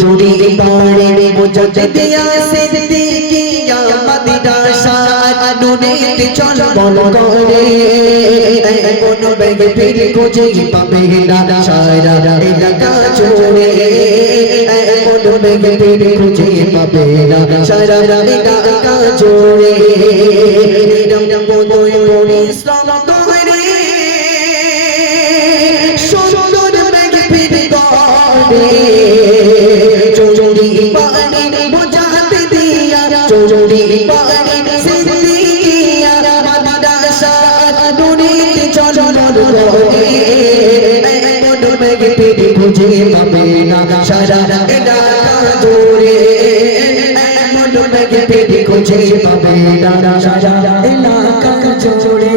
চুরি পড়ে মুজাদ্দিদ সিদ্দিকিয়া মাদ্রাসা নুনের চলবল করে কোন বেগে ফির খুঁজে পাবে না সারা এলাকা জুড়ে কোন বেগে ফির খুঁজে পাবে না সারা এলাকা জুড়ে বন্ধুই পরিশ্রম করে সুন্দর বেগে ফির করে চুরি পানি বুঝাতে দিয়া চুরি পানি সিদ্দিকিয়া মাদ্রাসা নুনের চলবল করে কোন বেগে ফির খুঁজে পাবে না সারা এলাকা জুড়ে কোন বেগে ফির খুঁজে পাবে না সারা এলাকা জুড়ে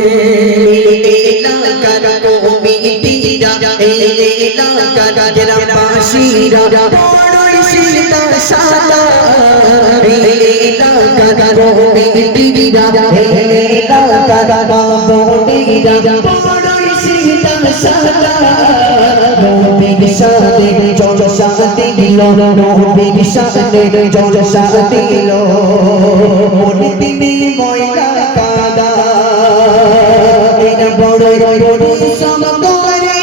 এলাকার কমিটিরা এলাকার গ্রামবাসীরা বড়ই শীতা সাদা এলাকার কমিটিরা এলাকার বাবুরা বড়ই শীতা সাদা নবীর সাথে জলসা দিল নবীর সাথে জলসা দিল মনে দিনে ময়লা কাদা এরা বড়ই পরিশ্রম করে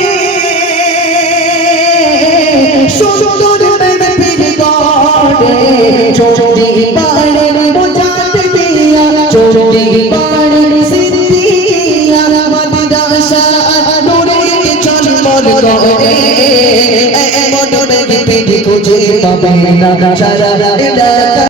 সুন্দর বেগে ফির করে চুরি পাড়ে বুঝাতে দিয়া চুরি পাড়ে সিদ্দিকিয়া মাদ্রাসা নুনের চলবল করে এমন বেগে ফির খুঁজে পাবে না সারা এলাকা